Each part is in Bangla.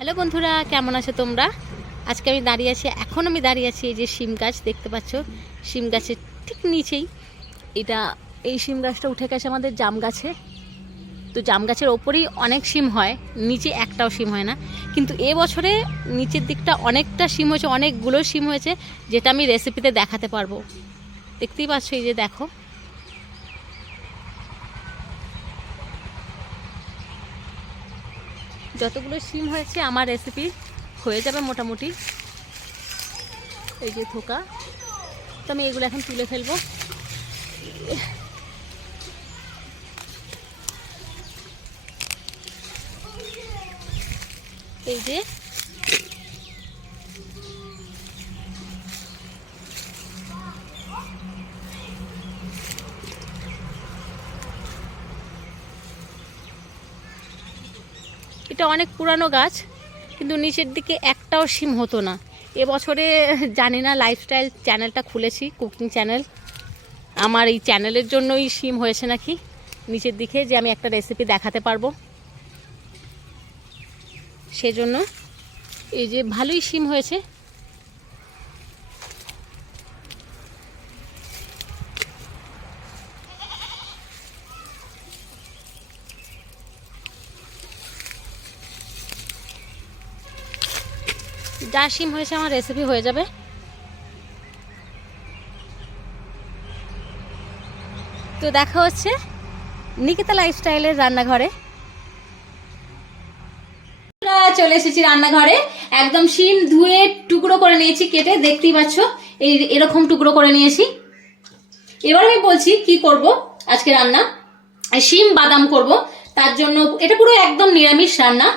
হ্যালো বন্ধুরা, কেমন আছো তোমরা? আজকে আমি দাঁড়িয়ে আছি, এখন আমি দাঁড়িয়ে আছি এই যে শিম গাছ দেখতে পাচ্ছ, শিম গাছের ঠিক নিচেই এটা। এই শিম গাছটা উঠে গেছে আমাদের জাম গাছে। তো জাম গাছের ওপরেই অনেক শিম হয়, নিচে একটাও শিম হয় না। কিন্তু এবছরে নিচের দিকটা অনেকটা শিম হয়েছে, অনেকগুলো শিম হয়েছে, যেটা আমি রেসিপিতে দেখাতে পারবো। দেখতেই পাচ্ছ, এই যে দেখো। যতগুলো শিম হয়েছে আমার রেসিপি হয়ে যাবে মোটামুটি। এই যে থোকা, তো আমি এগুলো এখন তুলে ফেলবো। এই যে এটা অনেক পুরানো গাছ, কিন্তু নিচের দিকে একটাও শিম হতো না। এবছরে জানি না, লাইফস্টাইল চ্যানেলটা খুলেছি, কুকিং চ্যানেল, আমার এই চ্যানেলের জন্যই শিম হয়েছে নাকি নিচের দিকে, যে আমি একটা রেসিপি দেখাতে পারবো সেজন্য। এই যে ভালোই শিম হয়েছে। যা শিম হয়েছে আমার রেসিপি হয়ে যাবে। তো দেখা হচ্ছে নিকিতা লাইফস্টাইলের রান্নাঘরে। চলে এসেছি রান্নাঘরে, একদম শিম ধুয়ে টুকরো করে নিয়েছি, কেটে দেখতেই পাচ্ছ এই এরকম টুকরো করে নিয়েছি। এবার আমি বলছি কি করব আজকে রান্না। শিম বাদাম করব, তার জন্য এটা পুরো একদম নিরামিষ রান্না।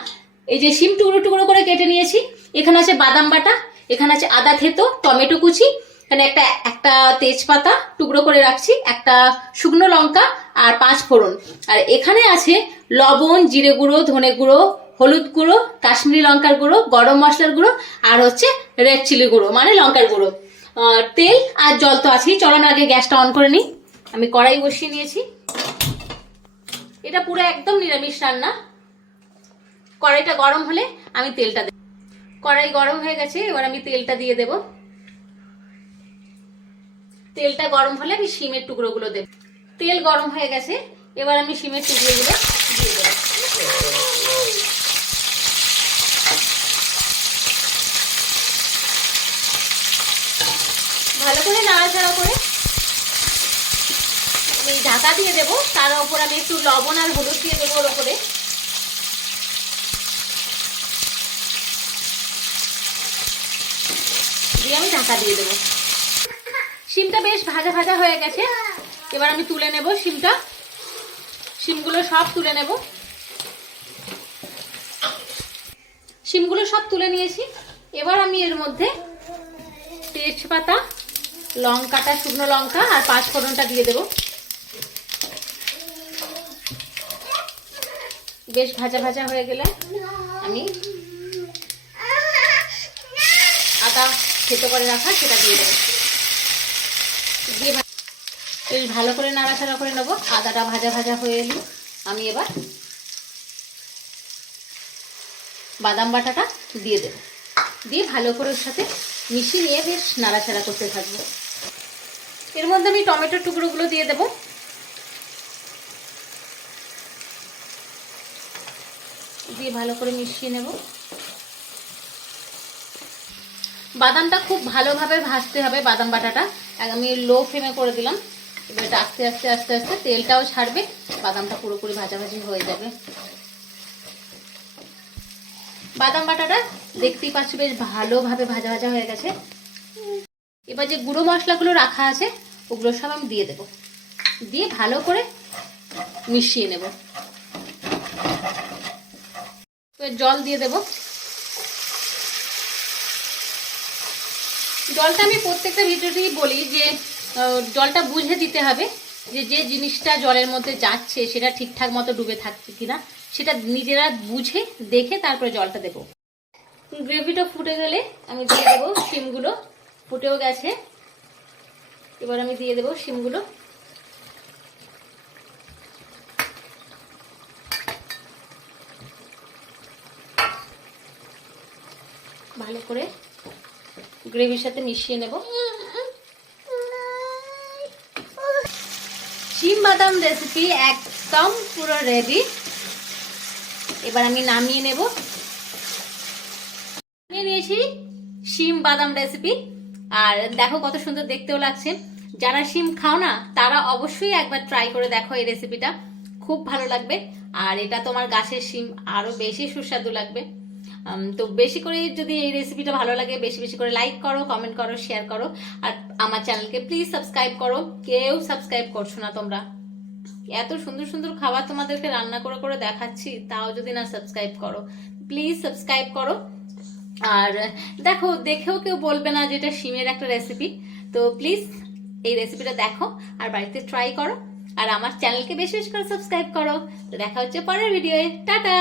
এই যে শিম টুকরো টুকরো করে কেটে নিয়েছি, এখানে আছে বাদাম বাটা, এখানে আছে আদা থেতো, টমেটো কুচি, এখানে একটা একটা তেজপাতা টুকরো করে রাখছি, একটা শুকনো লঙ্কা আর 5 ফোড়ন। আর এখানে আছে লবণ, জিরে গুঁড়ো, ধনে গুঁড়ো, হলুদ গুঁড়ো, কাশ্মীরি লঙ্কার গুঁড়ো, গরম মশলার গুঁড়ো, আর হচ্ছে রেড চিলি গুঁড়ো মানে লঙ্কার গুঁড়ো, তেল আর জল তো আছেই। চলো না আগে গ্যাসটা অন করে নিই। আমি কড়াই বসিয়ে নিয়েছি, এটা পুরো একদম নিরামিষ রান্না। কড়াইটা গরম হলে আমি তেলটা দেব। কড়াই গরম হয়ে গেছে, এবার আমি তেলটা দিয়ে দেব। তেলটা গরম হলে আমি শিমের টুকরোগুলো দেব। তেল গরম হয়ে গেছে, এবার আমি শিমের টুকরোগুলো দিয়ে দেব। ভালো করে নাড়াচাড়া করে আমি ঢাকা দিয়ে দেবো। তার উপর আমি একটু লবণ আর হলুদ দিয়ে দেবো ওর উপরে। দিয়ে আমি ঢাকা দিয়ে দেবো। শিমটা বেশ ভাজা ভাজা হয়ে গেছে, এবার আমি তুলে নেব শিমটা। শিমগুলো সব তুলে নেব। শিমগুলো সব তুলে নিয়েছি, এবার আমি এর মধ্যে তেজপাতা, লঙ্কাটা, শুকনো লঙ্কা আর 5 ফোড়নটা দিয়ে দেব। বেশ ভাজা ভাজা হয়ে গেলে আমি আদা থেতো করে রাখা সেটা দিয়ে দেবো। দিয়ে বেশ ভালো করে নাড়াচাড়া করে নেবো। আদাটা ভাজা ভাজা হয়ে এলে আমি এবার বাদাম বাটাটা দিয়ে দেবো। দিয়ে ভালো করে ওর সাথে মিশিয়ে নিয়ে বেশ নাড়াচাড়া করতে থাকবো। এর মধ্যে আমি টমেটোর টুকরোগুলো দিয়ে দেবো। দিয়ে ভালো করে মিশিয়ে নেব। বাদামটা খুব ভালোভাবে ভাজতে হবে, বাদাম বাটাটা আমি লো ফ্লেমে করে দিলাম। এবার এটা আস্তে আস্তে আস্তে আস্তে তেলটাও ছাড়বে, বাদামটা পুরোপুরি ভাজাভাজি হয়ে যাবে। বাদাম বাটাটা দেখতেই পাচ্ছ বেশ ভালোভাবে ভাজা ভাজা হয়ে গেছে। এবার যে গুঁড়ো মশলাগুলো রাখা আছে ওগুলো সব আমি দিয়ে দেব। দিয়ে ভালো করে মিশিয়ে নেব। এবার জল দিয়ে দেব। জলটা আমি প্রত্যেকটা ভিডিওতেই বলি যে জলটা বুঝে দিতে হবে, যে যে জিনিসটা জলের মধ্যে যাচ্ছে সেটা ঠিকঠাক মতো ডুবে থাকছে কিনা, সেটা নিজেরা বুঝে দেখে তারপরে জলটা দেব। গ্রেভিটা ফুটে গেলে আমি দিয়ে দেবো শিমগুলো। ফুটেও গেছে, এবার আমি দিয়ে দেবো শিমগুলো। ভালো করে গ্রেভির সাথে মিশিয়ে নেব। শিম বাদাম রেসিপি একদম পুরো রেডি। এবার আমি নামিয়ে নেব। নিয়ে নিয়েছি শিম বাদাম রেসিপি, আর দেখো কত সুন্দর দেখতেও লাগছে। যারা শিম খাও না তারা অবশ্যই একবার ট্রাই করে দেখো এই রেসিপিটা, খুব ভালো লাগবে। আর এটা তোমার গাছের শিম, আরো বেশি সুস্বাদু লাগবে। তো বেশি করে যদি এই রেসিপিটা ভালো লাগে বেশি বেশি করে লাইক করো, কমেন্ট করো, শেয়ার করো। আর আমার চ্যানেলকে প্লিজ সাবস্ক্রাইব করো। কেউ সাবস্ক্রাইব করছো না তোমরা। এত সুন্দর সুন্দর খাবার তোমাদেরকে রান্না করে করে দেখাচ্ছি, তাও যদি না সাবস্ক্রাইব করো। প্লিজ সাবস্ক্রাইব করো। আর দেখো, দেখেও কেউ বলবে না যে এটা শিমের একটা রেসিপি। তো প্লিজ এই রেসিপিটা দেখো আর বাড়িতে ট্রাই করো। আর আমার চ্যানেলকে বেশি বেশি করে সাবস্ক্রাইব করো। তো দেখা হচ্ছে পরের ভিডিওয়ে। টাটা।